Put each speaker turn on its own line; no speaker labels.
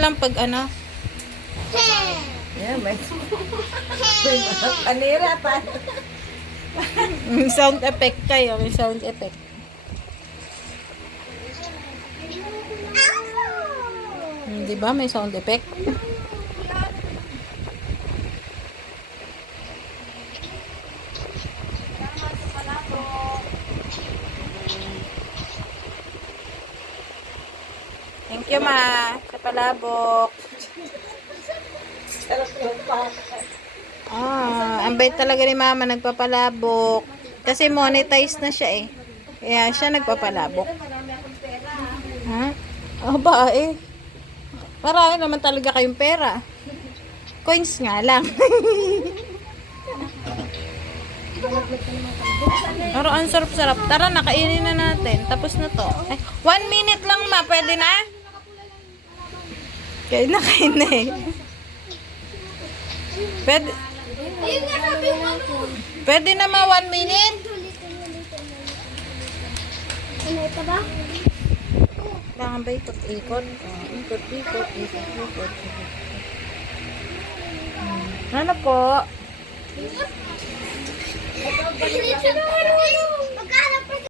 lang pag ano.
Yeah, may... panira pa.
May sound effect kayo. May sound effect. Di ba? May sound effect. You, ma. Sa palabok. Ah, bait talaga ni mama nagpapalabok. Kasi monetize na siya eh. Kaya siya nagpapalabok. Ha? Oh, ba eh. Marami naman talaga kayong pera. Coins nga lang. Pero ang sarap-sarap. Tara, nakainin na natin. Tapos na to. Eh, one minute lang ma. Pwede na? Kain na, kain na eh. Pwede,
ano.
pwede na ma one minute?
Ano ito ba?
Kailangan ba ikot-ikot? Oh, ikot-ikot, ikot-ikot. Hmm. Ano po?
Ano.